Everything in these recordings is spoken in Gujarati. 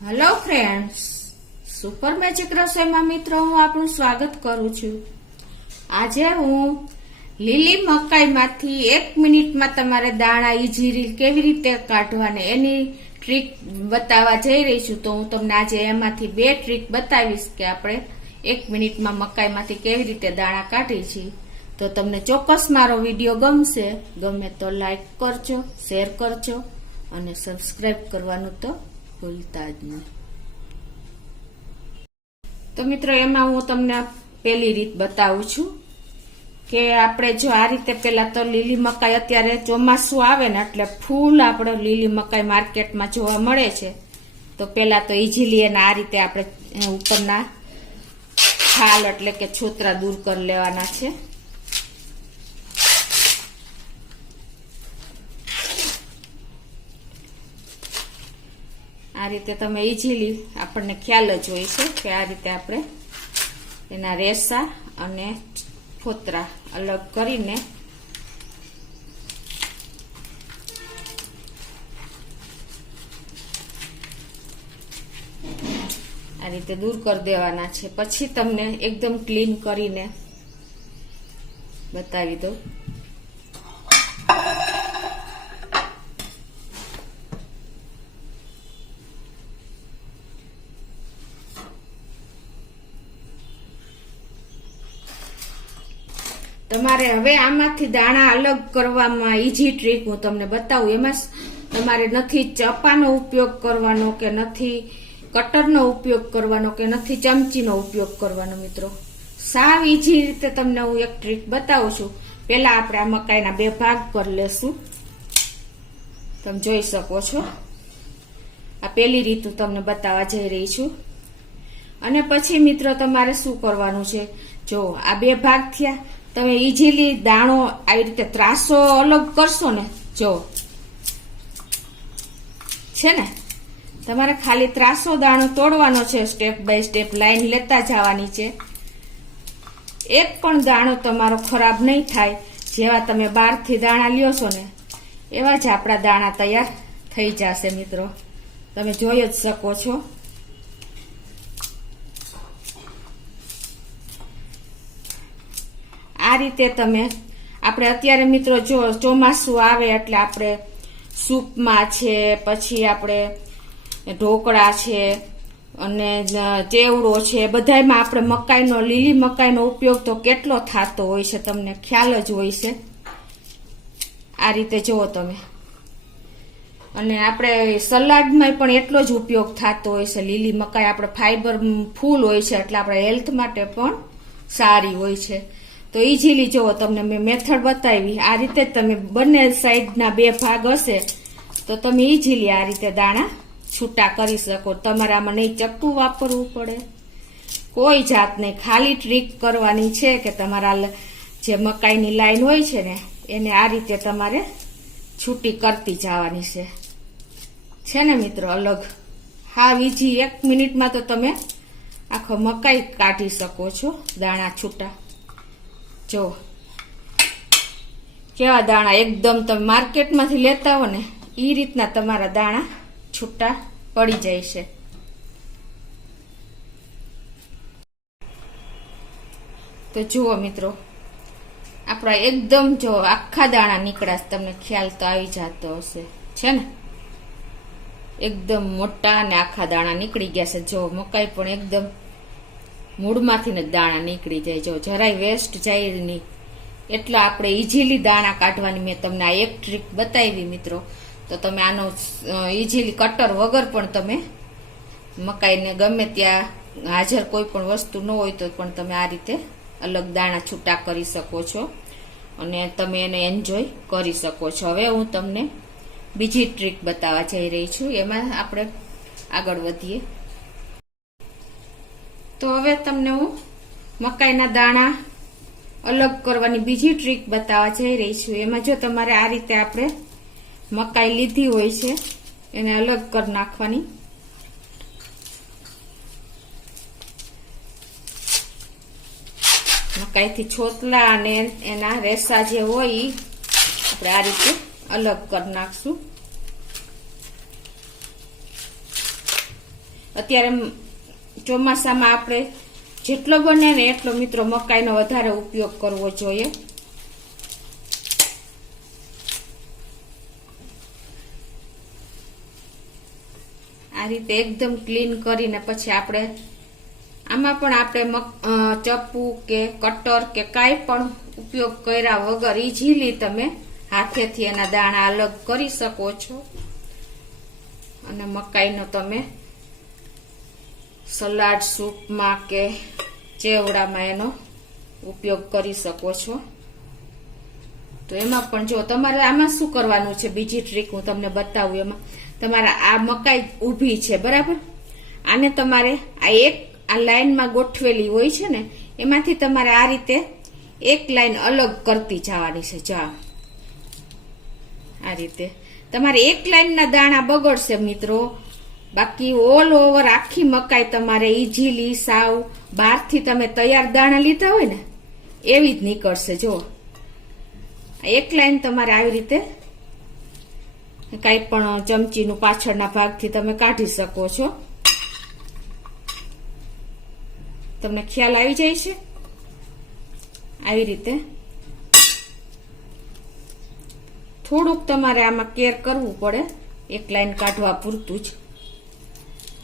હેલો ફ્રેન્ડ્સ, સુપર મેજિક રસોઈમાં મિત્રો હું આપનું સ્વાગત કરું છું। આજે હું લીલી મકાઈમાંથી 1 મિનિટમાં તમારે દાણા ઈઝી કેવી રીતે કાઢવાને એની ટ્રીક બતાવવા જઈ રહી છું। તો હું તમને આજે એમાંથી 2 ટ્રીક બતાવીશ કે આપણે 1 મિનિટમાં મકાઈમાંથી કેવી રીતે દાણા કાઢી છીએ। તો તમને ચોક્કસ મારો વિડીયો ગમશે, ગમે તો લાઈક કરજો, શેર કરજો અને સબસ્ક્રાઇબ કરવાનું તો ભૂલતા જ નહીં। તો મિત્રો એમાં હું તમને પહેલી રીત બતાવું છું કે આપણે જો આ રીતે પેલા તો લીલી મકાઈ, અત્યારે ચોમાસું આવે ને એટલે ફૂલ આપણે લીલી મકાઈ માર્કેટમાં જોવા મળે છે। તો પેલા તો ઈઝીલી એને આ રીતે આપણે ઉપરના છાલ એટલે કે છોતરા દૂર કરી લેવાના છે। આ રીતે તમે ઈઝીલી આપણને ખ્યાલ જ હોય છે કે આ રીતે આપણે એના રેસા અને ફોતરા અલગ કરીને આ રીતે દૂર કરી દેવાના છે। પછી તમને એકદમ ક્લીન કરીને બતાવી દઉં। તમારે હવે આમાંથી દાણા અલગ કરવામાં ઈઝી ટ્રીક હું તમને બતાવું। એમાં તમારે નથી ચપ્પાનો ઉપયોગ કરવાનો કે નથી કટરનો ઉપયોગ કરવાનો કે નથી ચમચીનો ઉપયોગ કરવાનો મિત્રો, સાવ ઈઝી રીતે તમને હું એક ટ્રીક બતાવું છું। પહેલા આપણે આ મકાઈના 2 ભાગ કરી લેશું। તમે જોઈ શકો છો આ પહેલી રીત હું તમને બતાવવા જઈ રહી છું। અને પછી મિત્રો તમારે શું કરવાનું છે, જો આ 2 ભાગ થયા, તમે ઈઝીલી દાણો આવી રીતે ત્રાસો અલગ કરશો ને, જો છે ને, તમારે ખાલી ત્રાસો દાણો તોડવાનો છે, સ્ટેપ બાય સ્ટેપ લાઈન લેતા જવાની છે। એક પણ દાણો તમારો ખરાબ નહીં થાય। જેવા તમે બહારથી દાણા લ્યો છો ને એવા જ આપણા દાણા તૈયાર થઈ જશે મિત્રો, તમે જોઈ જ શકો છો। આ રીતે તમે આપણે અત્યારે મિત્રો જો ચોમાસું આવે એટલે આપણે સૂપમાં છે, પછી આપણે ઢોકળા છે અને ચેવડો છે, બધાયમાં આપણે મકાઈનો, લીલી મકાઈનો ઉપયોગ તો કેટલો થતો હોય છે, તમને ખ્યાલ જ હોય છે। આ રીતે જુઓ તમે, અને આપણે સલાડમાં પણ એટલો જ ઉપયોગ થતો હોય છે। લીલી મકાઈ આપણે ફાઈબર ફૂલ હોય છે એટલે આપણા હેલ્થ માટે પણ સારી હોય છે। તો ઈઝીલી જુઓ, તમને મેં મેથડ બતાવી, આ રીતે તમે બંને સાઈડના 2 ભાગ હશે તો તમે ઈઝીલી આ રીતે દાણા છૂટા કરી શકો। તમારે આમાં નહીં ચપ્પુ વાપરવું પડે, કોઈ જાત નહીં, ખાલી ટ્રીક કરવાની છે કે તમારા જે મકાઈની લાઈન હોય છે ને એને આ રીતે તમારે છૂટી કરતી જવાની છે ને મિત્રો, અલગ। હા, ઈઝી 1 મિનિટમાં તો તમે આખો મકાઈ કાઢી શકો છો દાણા છૂટા। જો કેવા દાણા એકદમ તમે માર્કેટમાંથી લેતા હો ને એ રીતના તમારા દાણા છૂટા પડી જાય છે। તો જુઓ મિત્રો, આપણા એકદમ જો આખા દાણા નીકળ્યા, તમને ખ્યાલ તો આવી જતો હશે, છે ને, એકદમ મોટા અને આખા દાણા નીકળી ગયા છે। જો મકાઈ પણ એકદમ મૂળમાંથી જ દાણા નીકળી જાય, જો જરાય વેસ્ટ જાય નહીં, એટલે આપણે ઈઝીલી દાણા કાઢવાની મેં તમને આ એક ટ્રીક બતાવી મિત્રો। તો તમે આનો ઈઝીલી કટર વગર પણ તમે મકાઈને ગમે ત્યાં હાજર કોઈ પણ વસ્તુ ન હોય તો પણ તમે આ રીતે અલગ દાણા છૂટા કરી શકો છો અને તમે એને એન્જોય કરી શકો છો। હવે હું તમને બીજી ટ્રીક બતાવવા જઈ રહી છું, એમાં આપણે આગળ વધીએ। તો હવે તમને હું મકાઈના દાણા અલગ કરવાની બીજી ટ્રીક બતાવવા જઈ રહી છું। એમાં જો તમારે આ રીતે આપણે મકાઈ લીધી હોય છે એને અલગ કરી નાખવાની। મકાઈથી છોતલા અને એના રેસા જે હોય આપણે આ રીતે અલગ કરી નાખશું। અત્યારે ચોમાસામાં આપણે જેટલો બને ને એટલો મિત્રો મકાઈનો વધારે ઉપયોગ કરવો જોઈએ. આ રીતે એકદમ ક્લીન કરીને પછી આપણે આમાં પણ આપણે ચપ્પુ કે કટર કે કાંઈ પણ ઉપયોગ કર્યા વગર ઈઝીલી તમે હાથેથી એના દાણા અલગ કરી શકો છો અને મકાઈનો તમે સલાડ, સૂપમાં કે ચેવડામાં એનો ઉપયોગ કરી શકો છો. તો એમાં પણ જો તમારે આમાં શું કરવાનું છે, બીજી ટ્રીક હું તમને બતાવું. એમાં તમારે આ મકાઈ ઊભી છે બરાબર, આને તમારે આ લાઈનમાં ગોઠવેલી હોય છે ને એમાંથી તમારે આ રીતે એક લાઈન અલગ કરતી જવાની છે. જો આ રીતે તમારે એક લાઈનના દાણા બગડશે મિત્રો, બાકી ઓલ ઓવર આખી મકાઈ તમારે ઈઝીલી સાવ બહારથી તમે તૈયાર દાણા લીધા હોય ને એવી જ નીકળશે. જો એક લાઈન તમારે આવી રીતે કાંઈ પણ ચમચીનું પાછળના ભાગથી તમે કાઢી શકો છો. તમને ખ્યાલ આવી જાય છે. આવી રીતે થોડુંક તમારે આમાં કેર કરવું પડે, એક લાઈન કાઢવા પૂરતું જ.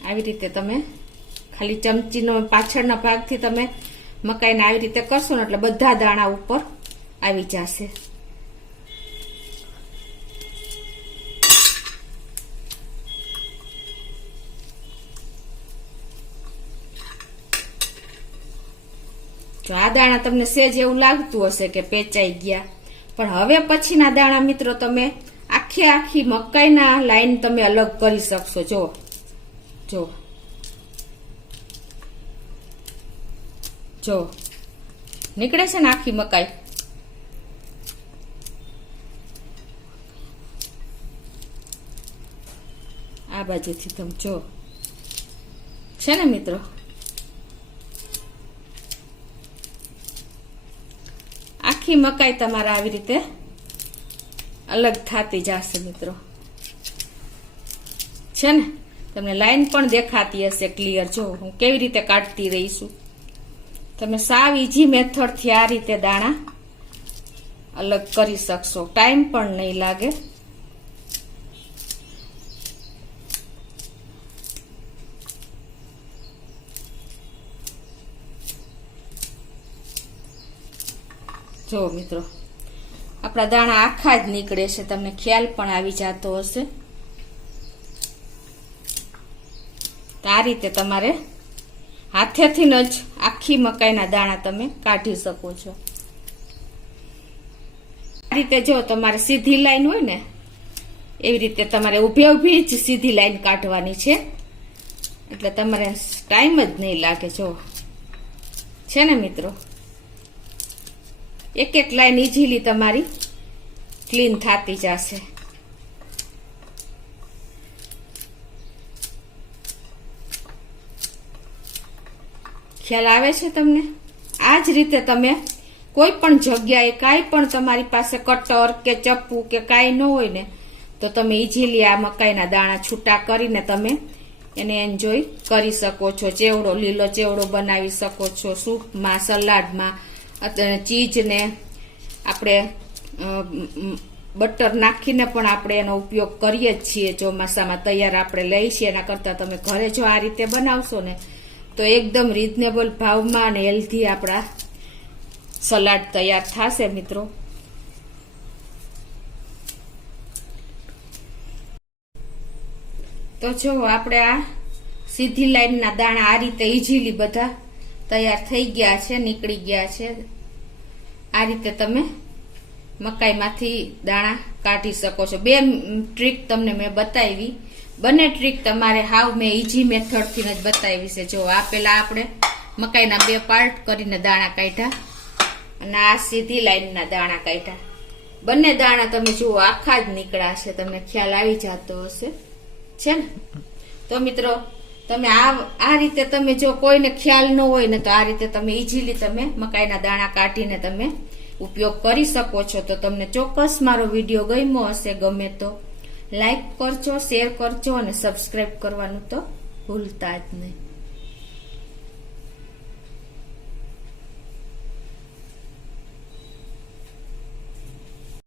આવી રીતે તમે ખાલી ચમચીનો પાછળના ભાગથી તમે મકાઈને આવી રીતે કરશો ને એટલે બધા દાણા ઉપર આવી જશે. જો આ દાણા તમને સેજ એવું લાગતું હશે કે પેચાઈ ગયા, પણ હવે પછીના દાણા મિત્રો તમે આખી મકાઈના લાઈન તમે અલગ કરી શકશો. જો નીકળે છે ને આખી મકાઈ. આ બાજુથી તમે જો છે ને મિત્રો, આખી મકાઈ તમારે આવી રીતે અલગ થતી જશે મિત્રો. છે ને તમને લાઈન પણ દેખાતી હશે ક્લિયર. જો હું કેવી રીતે કાઢતી રહીશું. તમે સાવ ઈઝી મેથડથી આ રીતે દાણા અલગ કરી શકશો, ટાઈમ પણ નહીં લાગે. જો મિત્રો આપણા દાણા આખા જ નીકળે છે, તમને ખ્યાલ પણ આવી જતો હશે. આ રીતે તમારે હાથેથી જ આખી મકાઈના દાણા તમે કાઢી શકો છો. આ રીતે જો તમારે સીધી લાઈન હોય ને એવી રીતે તમારે ઊભી જ સીધી લાઈન કાઢવાની છે, એટલે તમારે ટાઈમ જ નહીં લાગે. જો છે ને મિત્રો, એક લાઈન ઈઝીલી તમારી ક્લીન થતી જશે. ખ્યાલ આવે છે તમને? આ જ રીતે તમે કોઈ પણ જગ્યાએ કાંઈ પણ તમારી પાસે કટર કે ચપ્પુ કે કાંઈ ન હોય ને તો તમે ઈઝીલી આ મકાઈના દાણા છૂટા કરીને તમે એને એન્જોય કરી શકો છો. ચેવડો, લીલો ચેવડો બનાવી શકો છો, સૂપમાં, સલાડમાં, ચીજને આપણે બટર નાખીને પણ આપણે એનો ઉપયોગ કરીએ જ છીએ ચોમાસામાં. તૈયાર આપણે લઈ છીએ, એના કરતાં તમે ઘરે જો આ રીતે બનાવશો ને તો એકદમ રીઝનેબલ ભાવમાં અને હેલ્ધી આપણા સલાડ તૈયાર થશે મિત્રો. તો જો આપણે આ સીધી લાઈનના દાણા આ રીતે ઈઝીલી બધા તૈયાર થઈ ગયા છે, નીકળી ગયા છે. આ રીતે તમે મકાઈમાંથી દાણા કાઢી શકો છો. 2 ટ્રીક તમને મેં બતાવી. બંને ટ્રીક તમારે હાવ મેં ઈઝી મેથડથી જ બતાવી છે. જો આ પેલા આપણે મકાઈના 2 પાર્ટ કરીને દાણા કાઢ્યા અને આ સીધી લાઈનના દાણા કાઢ્યા. બંને દાણા તમે જુઓ આખા જ નીકળ્યા છે, તમને ખ્યાલ આવી જતો હશે. છે ને? તો મિત્રો તમે આ રીતે તમે જો કોઈને ખ્યાલ ન હોય ને તો આ રીતે તમે ઈઝીલી તમે મકાઈના દાણા કાઢીને તમે ઉપયોગ કરી શકો છો. તો તમને ચોક્કસ મારો વિડીયો ગમ્યો હશે. ગમે તો લાઈક કરજો, શેર કરજો અને સબસ્ક્રાઈબ કરવાનું તો ભૂલતા જ નહીં.